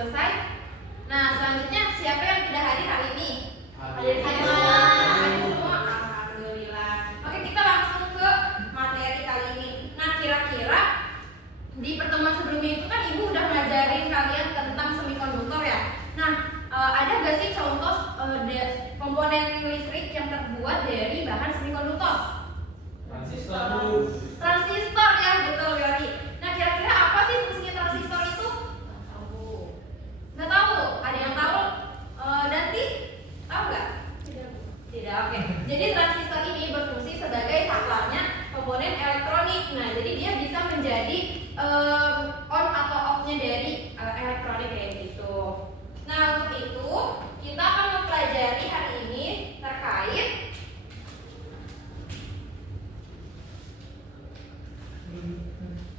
selesai. Nah, selanjutnya siapa yang tidak hadir hari ini? Hadir semua. Alhamdulillah. Oke, kita langsung ke materi kali ini. Nah, kira-kira di pertemuan sebelumnya itu kan Ibu udah ngajarin kalian tentang semikonduktor ya. Nah, ada gak sih contoh komponen listrik yang terbuat dari bahan semikonduktor? Transistor ya, betul Yori. Nah, kira-kira apa sih fungsinya transistor itu? Nggak tahu. Ada yang tahu? Danti? Tahu nggak? Tidak. Oke. Jadi transistor ini berfungsi sebagai saklarnya komponen elektronik. Nah, jadi dia bisa menjadi on atau off-nya dari elektronik kayak gitu. Nah, untuk itu kita akan mempelajari hari ini terkait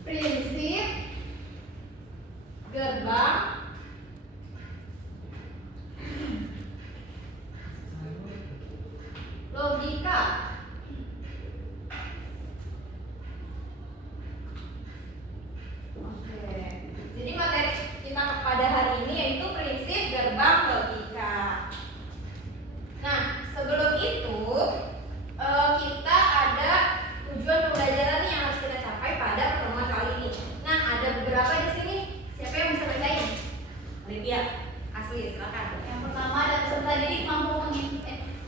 prinsip gerbang logika. Oke. Jadi materi kita pada hari ini yaitu prinsip gerbang logika. Nah, sebelum itu kita ada tujuan pembelajaran yang harus kita capai pada pertemuan kali ini. Nah, ada beberapa di sini. Siapa yang bisa bacain? Lydia, Asli, silakan. Yang pertama ada peserta didik mampu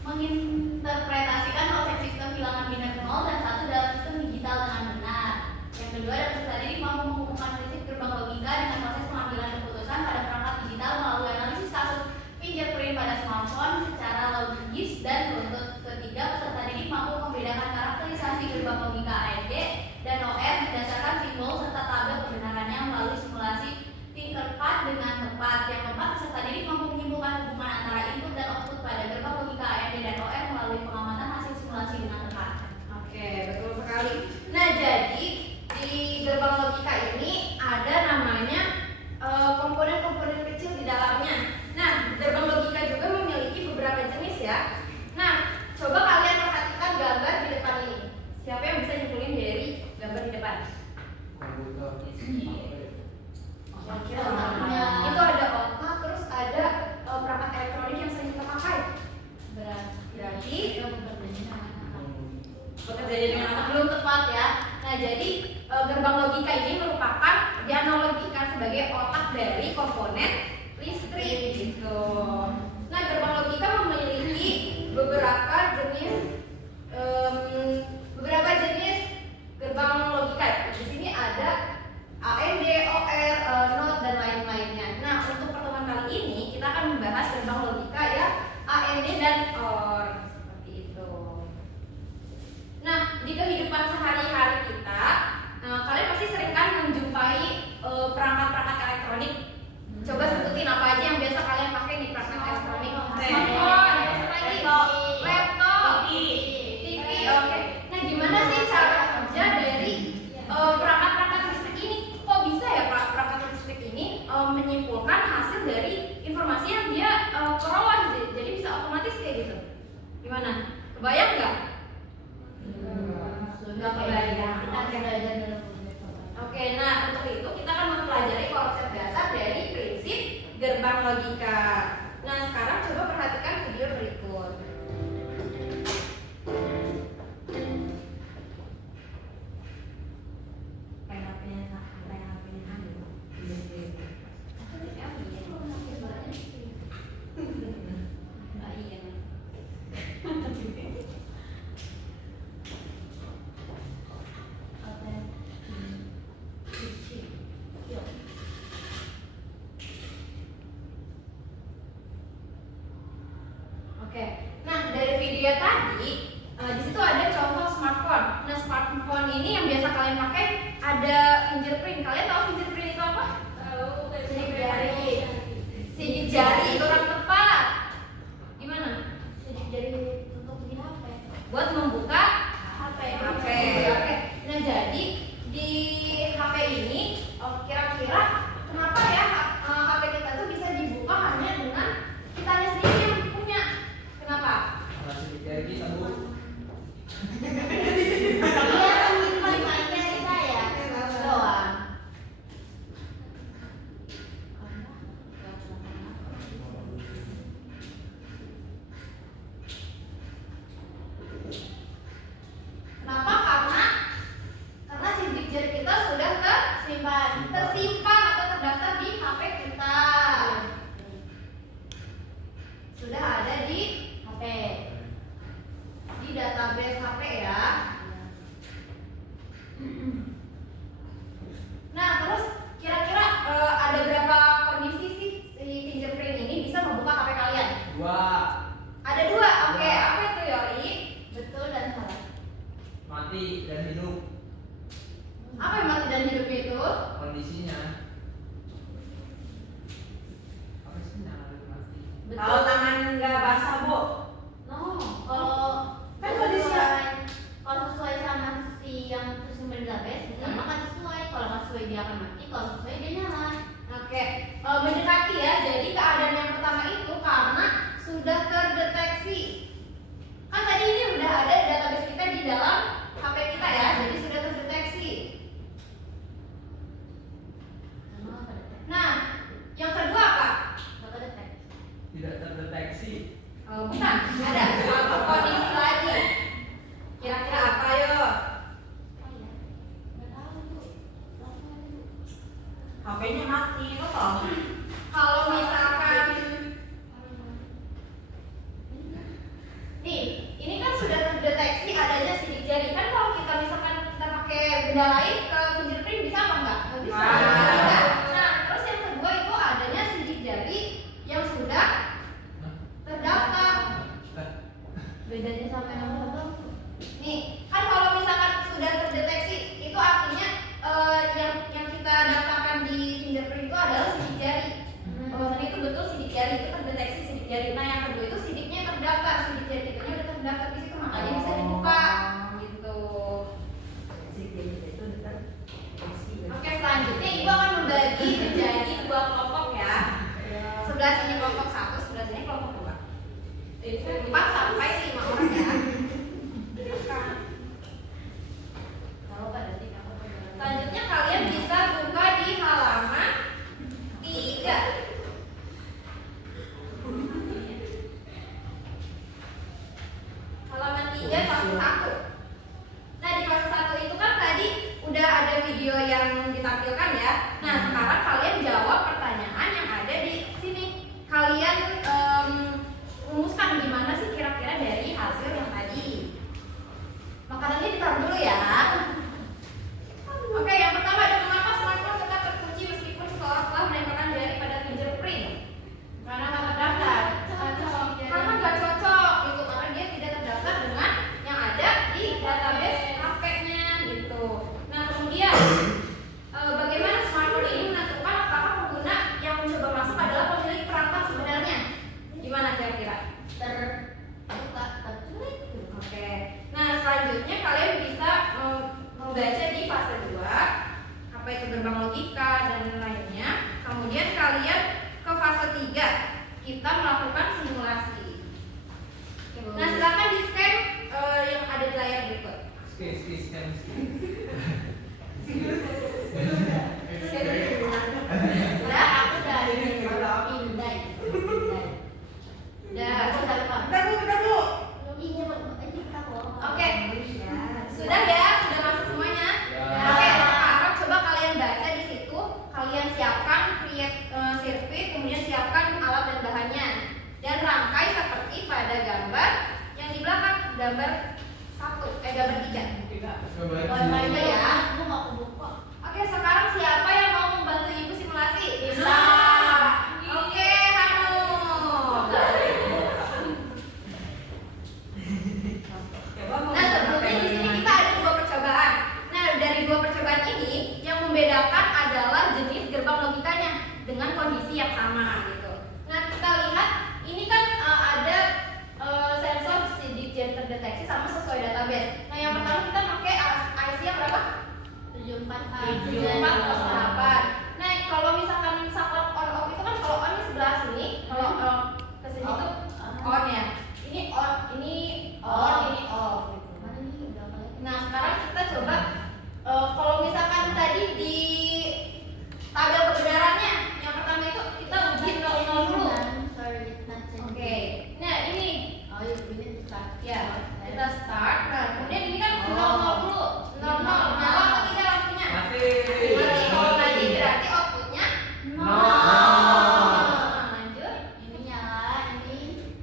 menginterpretasikan konsep sistem bilangan biner 0 dan 1 dalam sistem digital dengan benar. Yang kedua ada peserta didik mampu menghubungkan prinsip gerbang logika dengan proses pengambilan keputusan pada perangkat digital melalui analisis kasus fingerprint pada smartphone secara logis dan beruntut. Ketiga, peserta didik mampu membedakan karakterisasi gerbang logika AND dan OR berdasarkan simbol serta tabel kebenarannya melalui simulasi Tinkercad dengan tepat. Yang keempat, peserta didik mampu menyimpulkan hubungan antara input dan output pada gerbang logika AND dan OR melalui pengamatan hasil simulasi dengan tepat. Oke, betul sekali. Nah, jadi di gerbang logika ini ada namanya komponen-komponen kecil di dalamnya. Nah, gerbang logika juga memiliki beberapa jenis ya. Nah, coba kalian perhatikan gambar di depan ini. Siapa yang bisa nyimpulin dari gambar di depan? Kira-kira itu ada otak, terus ada perangkat elektronik yang sering kita pakai. Berarti bekerja dengan anak belum tepat ya. Nah, jadi gerbang logika ini merupakan dianalogikan sebagai otak dari komponen listrik gitu. Nah, gerbang logika memiliki beberapa jenis gerbang logika. Di sini ada AND, OR, NOT dan lain-lainnya. Nah, untuk pertemuan kali ini kita akan membahas gerbang logika ya AND dan OR seperti itu. Nah, di kehidupan sehari-hari kita, kalian pasti sering kan menjumpai perangkat-perangkat elektronik. Coba sebutin apa aja yang biasa kalian pakai di perangkat elektronik. Smartphone, laptop, TV. Oke. Nah, gimana sih cara kerja dari perangkat-perangkat listrik ini? Kok bisa ya perangkat listrik ini menyimpulkan hasil dari informasi yang dia peroleh, jadi bisa otomatis kayak gitu? Gimana? Kebayang nggak? Nggak kebayang. Oke, nah untuk itu kita akan mempelajari konsep dasar dari prinsip gerbang logika. Nah, sekarang coba perhatikan video berikut. Oke, nah dari video tadi di situ ada contoh smartphone. Nah, smartphone ini yang biasa kalian pakai ada fingerprint. Kalian tahu fingerprint itu apa? Tahu. Sidik jari. Sidik jari kurang tepat. Gimana? Sidik jari untuk bikin HP. Buat membuka HP. Oke. Nah, jadi di HP ini kira-kira kenapa ya HP kita tuh bisa dibuka hanya dengan kitanya sendiri yang punya? Kenapa? Karena sidik jari kita Bu. Iya, kan cuma saya doang. Apa yang mati dan hidup itu? Kondisinya. Apa sih nyala dan mati? Kalau tangan nggak basah, Bu. No, kalau Kan kondisinya. kalau sesuai sama si yang tersumber database, sama kan sesuai. Kalau nggak sesuai dia akan mati, kalau sesuai dia nyala. Oke, mendekati ya. Jadi keadaan yang pertama itu karena sudah terdeteksi. Kan tadi ini udah ada di database kita di dalam HP kita ya, jadi sudah terdeteksi. Sama apa detek? Nah, yang kedua apa? Apa detek? Tidak terdeteksi. Bukan, ada satu kondisi lagi. Kira-kira apa yo? Oh iya, nggak tahu tuh. Apa itu? HP-nya mati, lo tau? Kalau misalkan nih, ini kan sudah terdeteksi adanya sidik jari. Kan kalau kita misalkan kita pakai benda lain ke fingerprint bisa apa enggak? Nggak bisa. Ah. Bisa. Nah, terus yang kedua itu adanya sidik jari yang sudah terdaftar. Bedanya sama yang apa? Nih, kan kalau misalkan sudah terdeteksi itu artinya yang kita daftarkan di fingerprint itu adalah sidik jari. Bahwasannya itu betul sidik jari, itu terdeteksi sidik jari. Nah, yang kedua itu sidiknya terdaftar, sidik jari kita udah terdaftar di situ, makanya bisa dibuka gitu. Itu deteksi. Oke, selanjutnya ibu akan membagi menjadi dua kelompok ya. Sebelah sini kelompok 1, sebelah sini kelompok 2. 4 sampai 5 orang ya. Kalau pada detik apa? Selanjutnya kalian bisa buka di halaman 3. Halaman 3 fase 1. Nah, di fase 1 itu kan tadi udah ada video yang ditampilkan ya. Nah, sekarang kalian jawab pertanyaan yang ada di sini. Kalian rumuskan gimana sih kira-kira dari hasil yang tadi. Makanannya ditaruh dulu ya. Oke, yang pertama ada mengapa smartphone tetap terkunci meskipun seseorang telah menempelkan jari pada fingerprint? Karena nggak terdaftar. Karena nggak cocok gitu, karena dia tidak terdaftar dengan yang ada di database HP-nya gitu. Nah, kemudian bagaimana smartphone ini menentukan apakah pengguna yang mencoba masuk adalah pemilik perangkat sebenarnya? Gimana kira-kira? Terbuka, terculik. Oke. Nah, selanjutnya kalian bisa membaca di fase 2 apa itu gerbang logika dan lainnya. Kemudian kalian ke fase 3 kita melakukan simulasi. Nah, silakan di scan yang ada di layar berikut. Scan. Udah? Aku udah pindah. Udah. Bentar, Bu. Iya, ini kita keluar. Oke. Sudah ya, sudah masuk semuanya. Ya. Oke, sekarang coba kalian baca di situ. Kalian siapkan create sirkuit, kemudian siapkan alat dan bahannya, dan rangkai seperti pada gambar yang di belakang, gambar 3. Online ya, aku nggak kebuka. Oke, sekarang siapa yang mau membantu ibu simulasi? Bisa. Oke, Hanu. Nah, sebelumnya di sini kita ada 2 percobaan. Nah, dari 2 percobaan ini yang membedakan adalah jenis gerbang logikanya dengan kondisi yang sama gitu. Nah, kita lihat ini kan ada sensor sidik jari terdeteksi sama sesuai database. Nah, yang pertama kita pakai IC yang berapa? 7408. Nah, kalau misalkan saklek on off itu kan kalau on di sebelah sini, kalau ke sini tuh on ya. Ini on, ini on, ini off gitu. Mana nih udah kali? Nah, sekarang kita coba kalau misalkan tadi di tabel kebenarannya yang pertama itu kita uji 00 dulu. Sorry, it's not changing. Oke. Nah, ini Oh, you need to start. ya, kita start. Nah, kemudian ini kan 00 dulu. 00 nyala atau tidak lampunya? Mati. Mati. Kalau mati berarti outputnya lanjut. Ini nyala, ini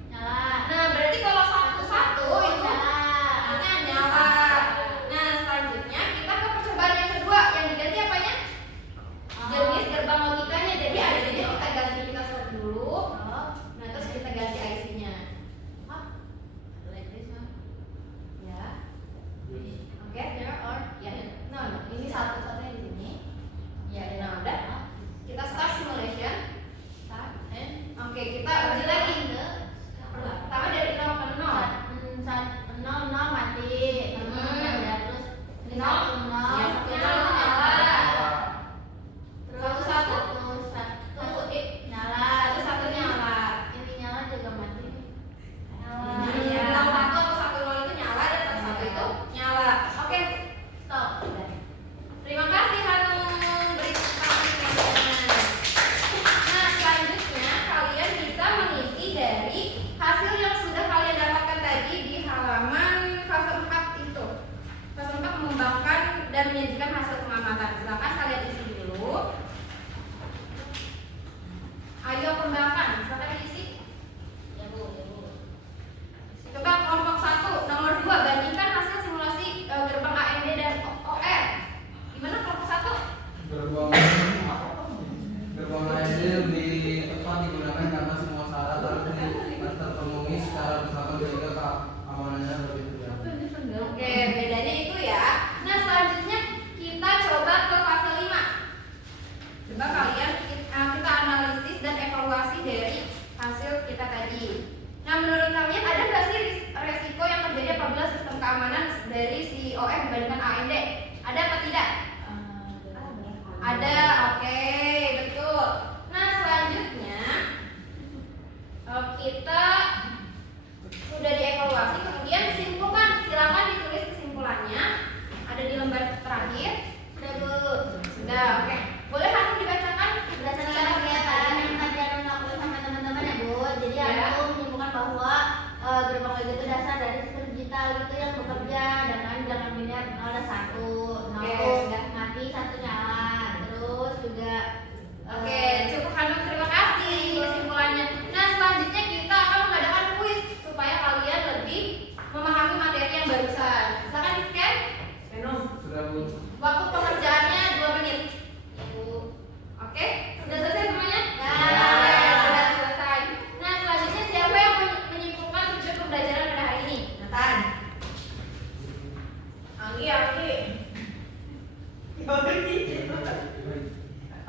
nyala. Nah, berarti kalau 11 itu nyala. artinya nyala. Nah, selanjutnya kita ke percobaan yang kedua yang diganti apanya?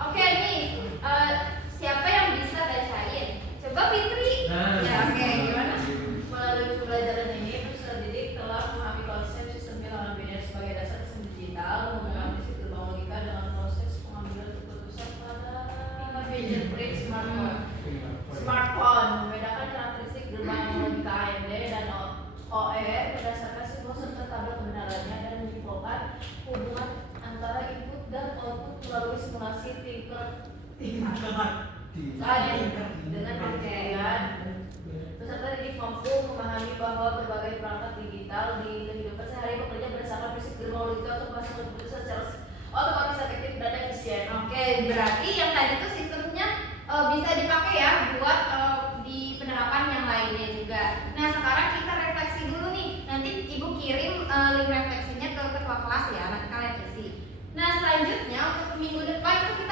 Oke nih, siapa yang bisa bacain? Coba Fitri. Nah, Ya, oke, gimana? Melalui pembelajaran ini, peserta didik telah memahami konsep sistem bilangan biner sebagai dasar sistem digital, menggunakan prinsip gerbang logika dalam proses pengambilan keputusan pada fingerprint smartphone, membedakan karakteristik gerbang logika AMD dan OR berdasarkan simbol serta tabel kebenarannya dan menyimpulkan hubungan antara input dan output melalui simulasi tingkat dengan pengertian peserta didik mampu memahami bahwa berbagai perangkat digital di kehidupan sehari bekerja berdasarkan prinsip gerbang logika untuk menghasilkan keputusan secara otomatis, efektif, dan efisien. Oke, berarti yang tadi itu sistemnya bisa dipakai ya buat di penerapan yang lainnya juga. Nah, sekarang kita refleksi dulu nih. Nanti Ibu kirim link refleksinya ke ketua kelas ya, nanti kalian isi. Nah, selanjutnya untuk minggu depan itu kita